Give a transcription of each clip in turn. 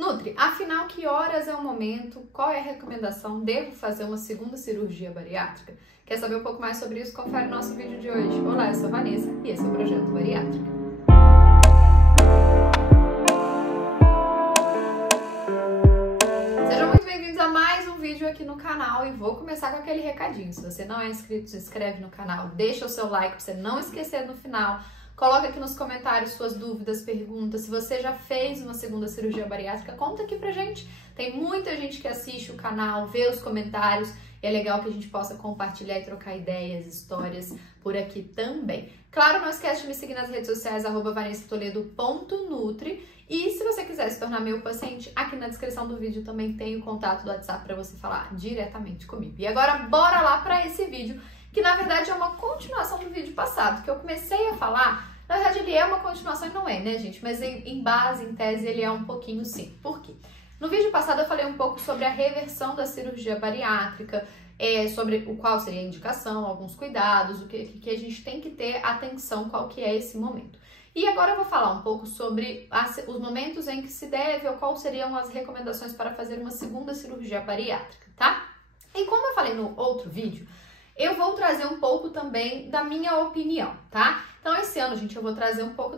Nutri, afinal, que horas é o momento? Qual é a recomendação? Devo fazer uma segunda cirurgia bariátrica? Quer saber um pouco mais sobre isso? Confere o nosso vídeo de hoje. Olá, eu sou a Vanessa e esse é o Projeto Bariátrica. Sejam muito bem-vindos a mais um vídeo aqui no canal e vou começar com aquele recadinho. Se você não é inscrito, se inscreve no canal, deixa o seu like para você não esquecer no final. Coloca aqui nos comentários suas dúvidas, perguntas. Se você já fez uma segunda cirurgia bariátrica, conta aqui pra gente. Tem muita gente que assiste o canal, vê os comentários. E é legal que a gente possa compartilhar e trocar ideias, histórias por aqui também. Claro, não esquece de me seguir nas redes sociais, @vanessatoledo.nutri. E se você quiser se tornar meu paciente, aqui na descrição do vídeo também tem o contato do WhatsApp para você falar diretamente comigo. E agora, bora lá para esse vídeo, que na verdade é uma continuação do vídeo passado, que eu comecei a falar. Na verdade, ele é uma continuação e não é, né, gente? Mas em base, em tese, ele é um pouquinho sim. Por quê? No vídeo passado eu falei um pouco sobre a reversão da cirurgia bariátrica, sobre o qual seria a indicação, alguns cuidados, o que a gente tem que ter atenção, qual que é esse momento. E agora eu vou falar um pouco sobre os momentos em que se deve ou quais seriam as recomendações para fazer uma segunda cirurgia bariátrica, tá? E como eu falei no outro vídeo, eu vou trazer um pouco também da minha opinião, tá? Então esse ano, gente, eu vou trazer um pouco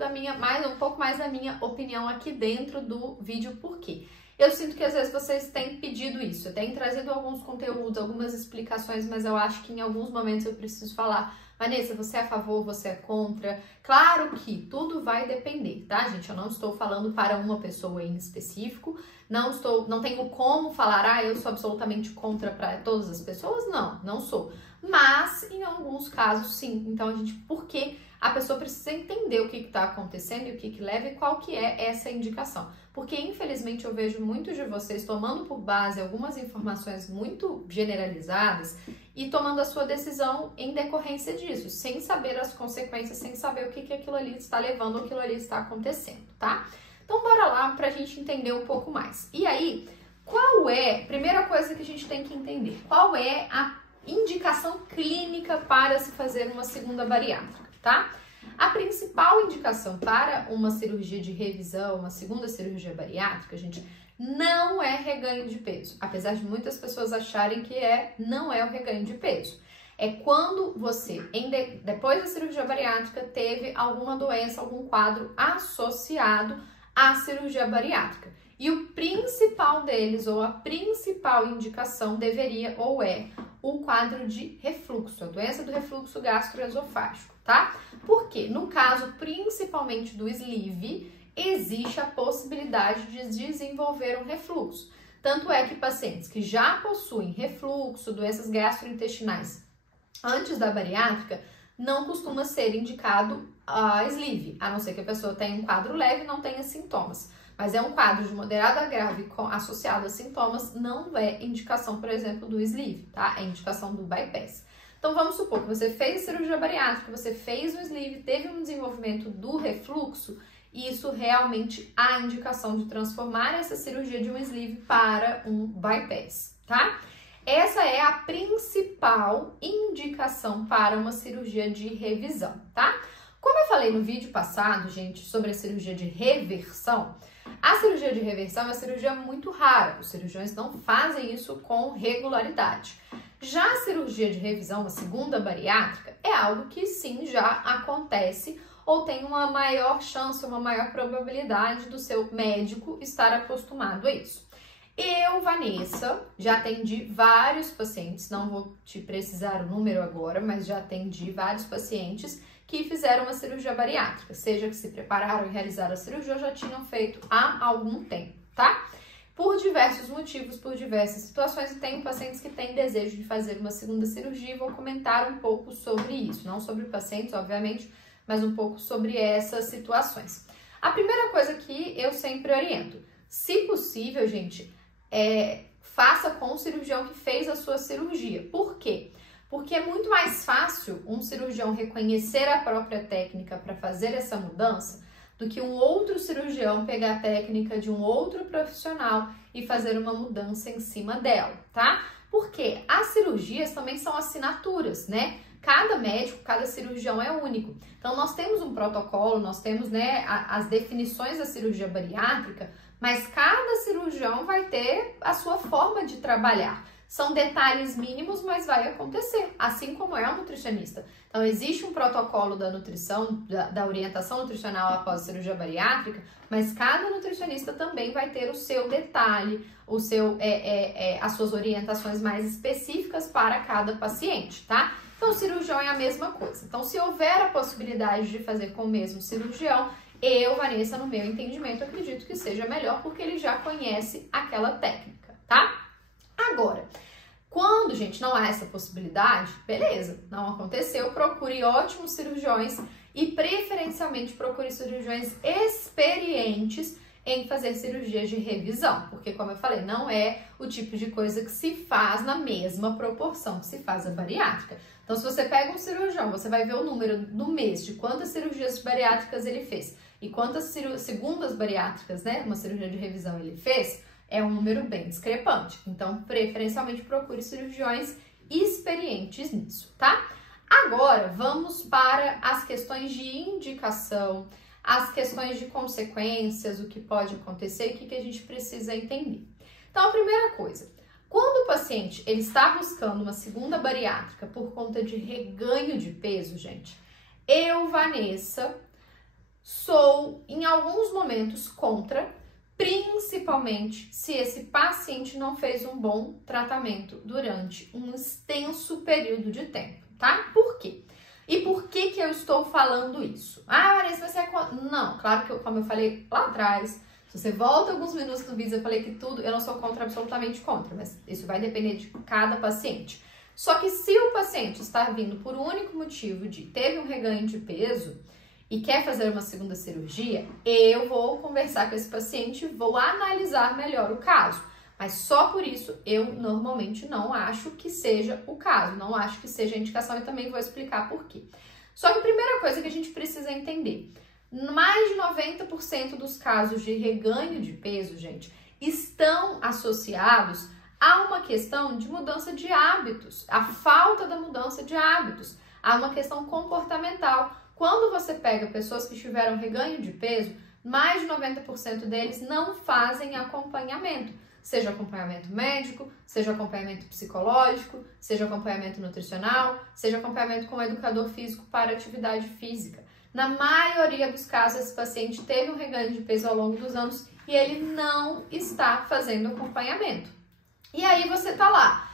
mais da minha opinião aqui dentro do vídeo, por quê? Eu sinto que às vezes vocês têm pedido isso, eu tenho trazido alguns conteúdos, algumas explicações, mas eu acho que em alguns momentos eu preciso falar: Vanessa, você é a favor, você é contra? Claro que tudo vai depender, tá, gente? Eu não estou falando para uma pessoa em específico, não tenho como falar, eu sou absolutamente contra para todas as pessoas, não sou. Mas em alguns casos sim, então porque a pessoa precisa entender o que está acontecendo e o que leva e qual que é essa indicação. Porque infelizmente eu vejo muitos de vocês tomando por base algumas informações muito generalizadas e tomando a sua decisão em decorrência disso, sem saber as consequências, sem saber o que aquilo ali está levando, o que aquilo ali está acontecendo, tá? Então bora lá pra gente entender um pouco mais. E aí, primeira coisa que a gente tem que entender, qual é a indicação clínica para se fazer uma segunda bariátrica, tá? A principal indicação para uma cirurgia de revisão, uma segunda cirurgia bariátrica, gente, não é reganho de peso. Apesar de muitas pessoas acharem que não é o reganho de peso. É quando você, depois da cirurgia bariátrica, teve alguma doença, algum quadro associado à cirurgia bariátrica. E o principal deles, ou a principal indicação deveria ou é o quadro de refluxo, a doença do refluxo gastroesofágico, tá? Porque no caso principalmente do sleeve, existe a possibilidade de desenvolver um refluxo. Tanto é que pacientes que já possuem refluxo, doenças gastrointestinais antes da bariátrica, não costuma ser indicado a sleeve, a não ser que a pessoa tenha um quadro leve e não tenha sintomas. Mas é um quadro de moderado a grave associado a sintomas, não é indicação, por exemplo, do sleeve, tá? É indicação do bypass. Então vamos supor que você fez cirurgia bariátrica, você fez o sleeve, teve um desenvolvimento do refluxo, e isso realmente há indicação de transformar essa cirurgia de um sleeve para um bypass, tá? Essa é a principal indicação para uma cirurgia de revisão, tá? Como eu falei no vídeo passado, gente, sobre a cirurgia de reversão, a cirurgia de reversão é uma cirurgia muito rara, os cirurgiões não fazem isso com regularidade. Já a cirurgia de revisão, a segunda bariátrica, é algo que sim já acontece ou tem uma maior chance, uma maior probabilidade do seu médico estar acostumado a isso. Eu, Vanessa, já atendi vários pacientes, não vou te precisar o número agora, mas já atendi vários pacientes que fizeram uma cirurgia bariátrica, seja que se prepararam e realizaram a cirurgia ou já tinham feito há algum tempo, tá? Por diversos motivos, por diversas situações, e tenho pacientes que têm desejo de fazer uma segunda cirurgia e vou comentar um pouco sobre isso, não sobre pacientes, obviamente, mas um pouco sobre essas situações. A primeira coisa que eu sempre oriento, se possível, gente, faça com o cirurgião que fez a sua cirurgia. Por quê? Porque é muito mais fácil um cirurgião reconhecer a própria técnica para fazer essa mudança do que um outro cirurgião pegar a técnica de um outro profissional e fazer uma mudança em cima dela, tá? Porque as cirurgias também são assinaturas, né? Cada médico, cada cirurgião é único. Então, nós temos um protocolo, nós temos, né, as definições da cirurgia bariátrica, mas cada cirurgião vai ter a sua forma de trabalhar. São detalhes mínimos, mas vai acontecer, assim como é o nutricionista. Então, existe um protocolo da nutrição, da orientação nutricional após a cirurgia bariátrica, mas cada nutricionista também vai ter o seu detalhe, as suas orientações mais específicas para cada paciente, tá? Então, o cirurgião é a mesma coisa. Então, se houver a possibilidade de fazer com o mesmo cirurgião, eu, Vanessa, no meu entendimento, acredito que seja melhor, porque ele já conhece aquela técnica, tá? Agora, quando, gente, não há essa possibilidade, beleza, não aconteceu, procure ótimos cirurgiões e, preferencialmente, procure cirurgiões experientes em fazer cirurgias de revisão, porque, como eu falei, não é o tipo de coisa que se faz na mesma proporção que se faz a bariátrica. Então, se você pega um cirurgião, você vai ver o número no mês de quantas cirurgias bariátricas ele fez e quantas segundas bariátricas, né, uma cirurgia de revisão ele fez, é um número bem discrepante. Então, preferencialmente, procure cirurgiões experientes nisso, tá? Agora, vamos para as questões de indicação, as questões de consequências, o que pode acontecer e o que a gente precisa entender. Então, a primeira coisa, quando o paciente ele está buscando uma segunda bariátrica por conta de reganho de peso, gente, eu, Vanessa, sou, em alguns momentos, contra, principalmente se esse paciente não fez um bom tratamento durante um extenso período de tempo, tá? Por quê? E por que eu estou falando isso? Ah, Vanessa, você é contra? Não, claro que como eu falei lá atrás, se você volta alguns minutos no vídeo, eu falei que tudo, eu não sou contra, absolutamente contra, mas isso vai depender de cada paciente. Só que se o paciente está vindo por um único motivo de teve um reganho de peso e quer fazer uma segunda cirurgia, eu vou conversar com esse paciente, vou analisar melhor o caso. Mas só por isso eu normalmente não acho que seja o caso, não acho que seja a indicação e também vou explicar por quê. Só que a primeira coisa que a gente precisa entender, mais de 90% dos casos de reganho de peso, gente, estão associados a uma questão de mudança de hábitos, a falta da mudança de hábitos, a uma questão comportamental. Quando você pega pessoas que tiveram reganho de peso, mais de 90% deles não fazem acompanhamento. Seja acompanhamento médico, seja acompanhamento psicológico, seja acompanhamento nutricional, seja acompanhamento com um educador físico para atividade física. Na maioria dos casos, esse paciente teve um reganho de peso ao longo dos anos e ele não está fazendo acompanhamento. E aí você tá lá,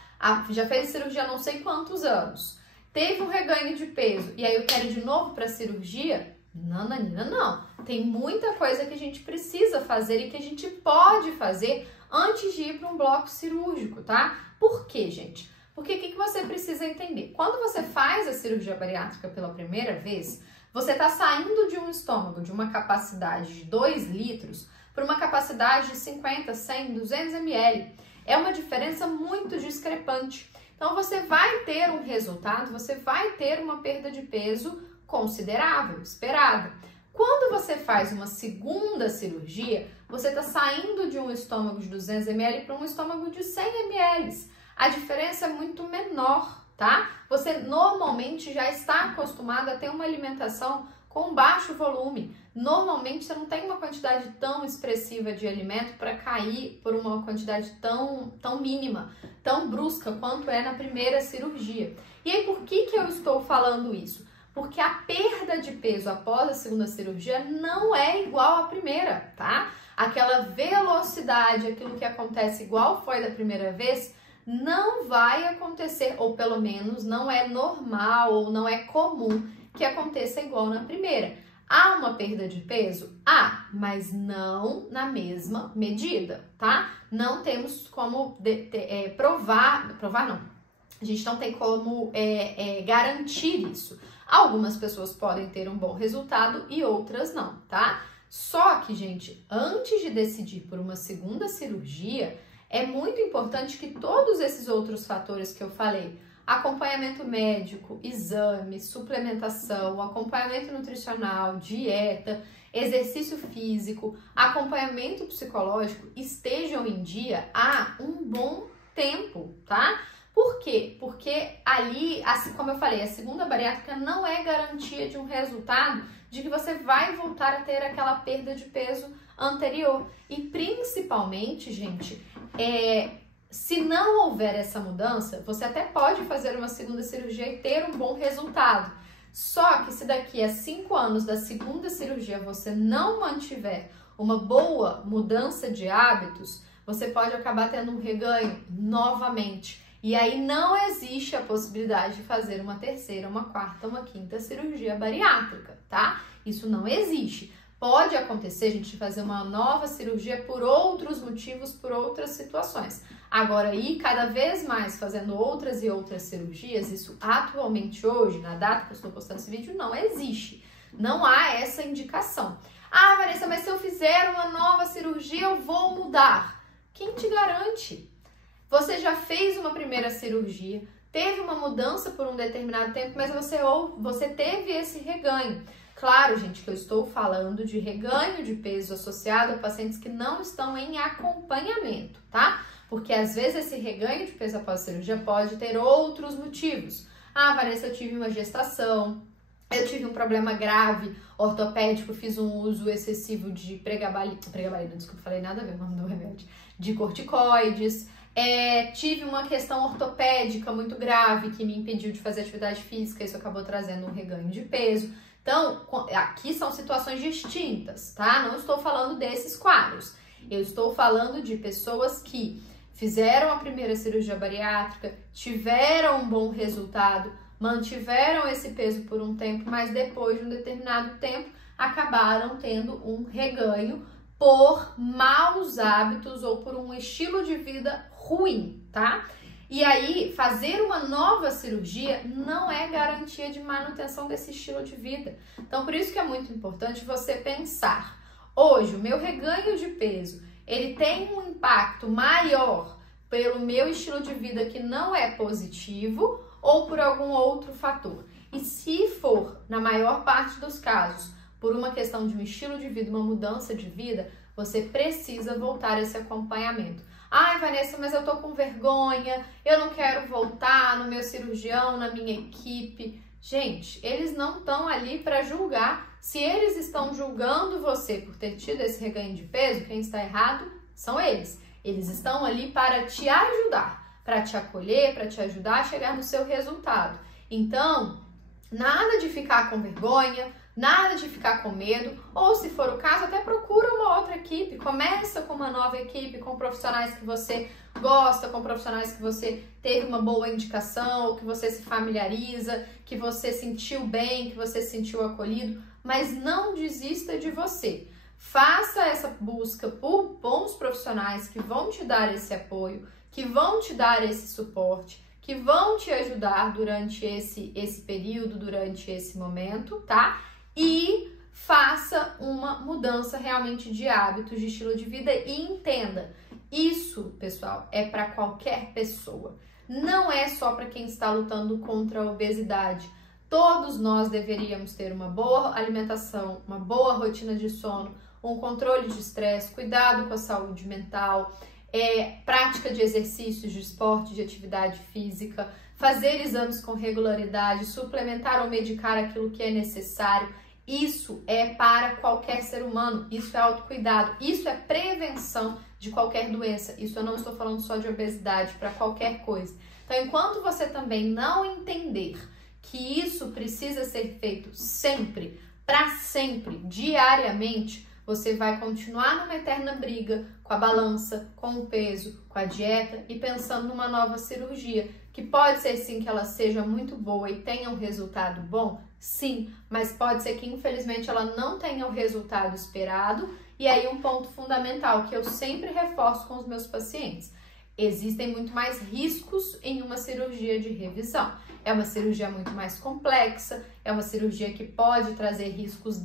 já fez cirurgia há não sei quantos anos, teve um reganho de peso e aí eu quero ir de novo para a cirurgia? Não, Nanina, não. Tem muita coisa que a gente precisa fazer e que a gente pode fazer antes de ir para um bloco cirúrgico, tá? Por quê, gente? Porque o que você precisa entender? Quando você faz a cirurgia bariátrica pela primeira vez, você está saindo de um estômago de uma capacidade de 2 litros para uma capacidade de 50, 100, 200 ml. É uma diferença muito discrepante. Então, você vai ter um resultado, você vai ter uma perda de peso considerável, esperada. Quando você faz uma segunda cirurgia, você está saindo de um estômago de 200 ml para um estômago de 100 ml. A diferença é muito menor, tá? Você normalmente já está acostumado a ter uma alimentação com baixo volume. Normalmente você não tem uma quantidade tão expressiva de alimento para cair por uma quantidade tão mínima, tão brusca quanto é na primeira cirurgia. E aí por que eu estou falando isso? Porque a perda de peso após a segunda cirurgia não é igual à primeira, tá? Aquela velocidade, aquilo que acontece igual foi da primeira vez, não vai acontecer, ou pelo menos não é normal, ou não é comum que aconteça igual na primeira. Há uma perda de peso? Há, mas não na mesma medida, tá? Não temos como provar não. A gente não tem como garantir isso. Algumas pessoas podem ter um bom resultado e outras não, tá? Só que, gente, antes de decidir por uma segunda cirurgia, é muito importante que todos esses outros fatores que eu falei, acompanhamento médico, exame, suplementação, acompanhamento nutricional, dieta, exercício físico, acompanhamento psicológico, estejam em dia há um bom tempo, tá? Por quê? Porque ali, assim como eu falei, a segunda bariátrica não é garantia de um resultado de que você vai voltar a ter aquela perda de peso anterior. E principalmente, gente, se não houver essa mudança, você até pode fazer uma segunda cirurgia e ter um bom resultado. Só que se daqui a 5 anos da segunda cirurgia você não mantiver uma boa mudança de hábitos, você pode acabar tendo um reganho novamente. E aí não existe a possibilidade de fazer uma terceira, uma quarta, uma quinta cirurgia bariátrica, tá? Isso não existe. Pode acontecer, gente, de fazer uma nova cirurgia por outros motivos, por outras situações. Agora, ir cada vez mais fazendo outras e outras cirurgias, isso atualmente hoje, na data que eu estou postando esse vídeo, não existe. Não há essa indicação. Ah, Vanessa, mas se eu fizer uma nova cirurgia, eu vou mudar. Quem te garante? Você já fez uma primeira cirurgia, teve uma mudança por um determinado tempo, mas você teve esse reganho. Claro, gente, que eu estou falando de reganho de peso associado a pacientes que não estão em acompanhamento, tá? Porque às vezes esse reganho de peso após a cirurgia pode ter outros motivos. Ah, Vanessa, eu tive uma gestação, eu tive um problema grave ortopédico, fiz um uso excessivo de pregabalina, desculpa, falei nada a ver o nome do remédio, de corticoides. Tive uma questão ortopédica muito grave que me impediu de fazer atividade física, isso acabou trazendo um reganho de peso. Então, aqui são situações distintas, tá? Não estou falando desses quadros. Eu estou falando de pessoas que fizeram a primeira cirurgia bariátrica, tiveram um bom resultado, mantiveram esse peso por um tempo, mas depois de um determinado tempo acabaram tendo um reganho por maus hábitos ou por um estilo de vida ruim, tá? E aí, fazer uma nova cirurgia não é garantia de manutenção desse estilo de vida. Então, por isso que é muito importante você pensar, hoje, o meu reganho de peso, ele tem um impacto maior pelo meu estilo de vida que não é positivo ou por algum outro fator. E se for, na maior parte dos casos, por uma questão de um estilo de vida, uma mudança de vida, você precisa voltar a esse acompanhamento. Ai, Vanessa, mas eu tô com vergonha, eu não quero voltar no meu cirurgião, na minha equipe. Gente, eles não estão ali para julgar. Se eles estão julgando você por ter tido esse reganho de peso, quem está errado são eles. Eles estão ali para te ajudar, para te acolher, para te ajudar a chegar no seu resultado. Então, nada de ficar com vergonha, nada de ficar com medo, ou se for o caso, até procura uma outra equipe, começa com uma nova equipe, com profissionais que você gosta, com profissionais que você teve uma boa indicação, ou que você se familiariza, que você sentiu bem, que você se sentiu acolhido, mas não desista de você. Faça essa busca por bons profissionais que vão te dar esse apoio, que vão te dar esse suporte, que vão te ajudar durante esse período, durante esse momento, tá? E faça uma mudança realmente de hábitos, de estilo de vida e entenda, isso, pessoal, é para qualquer pessoa. Não é só para quem está lutando contra a obesidade. Todos nós deveríamos ter uma boa alimentação, uma boa rotina de sono, um controle de estresse, cuidado com a saúde mental, prática de exercícios, de esporte, de atividade física, fazer exames com regularidade, suplementar ou medicar aquilo que é necessário. Isso é para qualquer ser humano, isso é autocuidado, isso é prevenção de qualquer doença. Isso eu não estou falando só de obesidade, para qualquer coisa. Então, enquanto você também não entender que isso precisa ser feito sempre, para sempre, diariamente, você vai continuar numa eterna briga com a balança, com o peso, com a dieta e pensando numa nova cirurgia, que pode ser sim que ela seja muito boa e tenha um resultado bom, sim, mas pode ser que infelizmente ela não tenha o resultado esperado. E aí um ponto fundamental que eu sempre reforço com os meus pacientes: existem muito mais riscos em uma cirurgia de revisão. É uma cirurgia muito mais complexa, é uma cirurgia que pode trazer riscos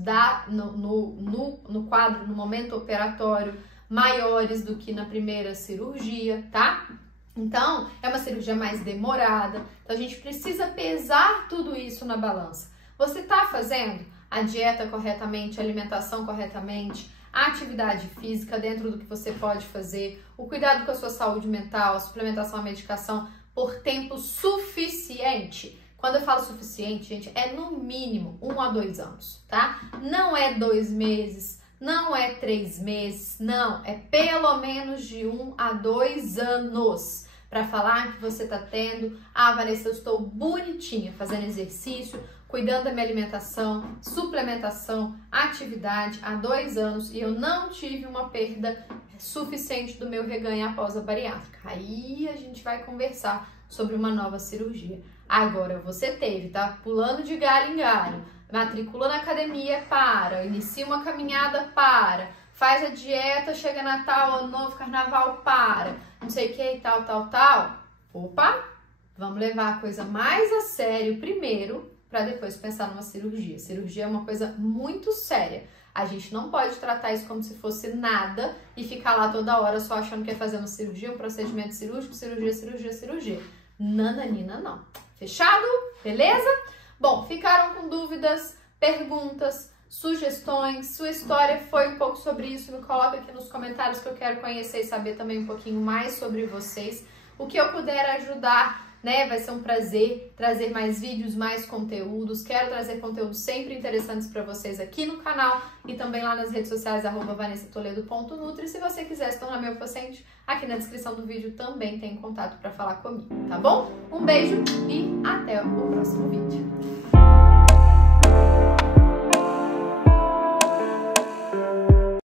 no quadro, no momento operatório, maiores do que na primeira cirurgia, tá? Então, é uma cirurgia mais demorada, então a gente precisa pesar tudo isso na balança. Você tá fazendo a dieta corretamente, a alimentação corretamente, a atividade física dentro do que você pode fazer, o cuidado com a sua saúde mental, a suplementação, a medicação por tempo suficiente. Quando eu falo suficiente, gente, é no mínimo 1 a 2 anos, tá? Não é 2 meses, não é 3 meses, não, é pelo menos de 1 a 2 anos para falar que você tá tendo, Vanessa, eu estou bonitinha, fazendo exercício, cuidando da minha alimentação, suplementação, atividade há 2 anos e eu não tive uma perda suficiente do meu reganho após a bariátrica. Aí a gente vai conversar sobre uma nova cirurgia. Agora você teve, tá pulando de galho em galho, matricula na academia, para, inicia uma caminhada, para, faz a dieta, chega Natal, Ano Novo, Carnaval, para, não sei o que, tal. Opa, vamos levar a coisa mais a sério primeiro, para depois pensar numa cirurgia. Cirurgia é uma coisa muito séria. A gente não pode tratar isso como se fosse nada e ficar lá toda hora só achando que é fazer uma cirurgia, um procedimento cirúrgico, cirurgia. Nananina, não. Fechado? Beleza? Bom, ficaram com dúvidas, perguntas, sugestões? Sua história foi um pouco sobre isso? Me coloca aqui nos comentários que eu quero conhecer e saber também um pouquinho mais sobre vocês. O que eu puder ajudar, né? Vai ser um prazer trazer mais vídeos, mais conteúdos. Quero trazer conteúdos sempre interessantes para vocês aqui no canal e também lá nas redes sociais, @vanessatoledo.nutri. Se você quiser se tornar meu paciente, aqui na descrição do vídeo também tem contato para falar comigo, tá bom? Um beijo e até o próximo vídeo.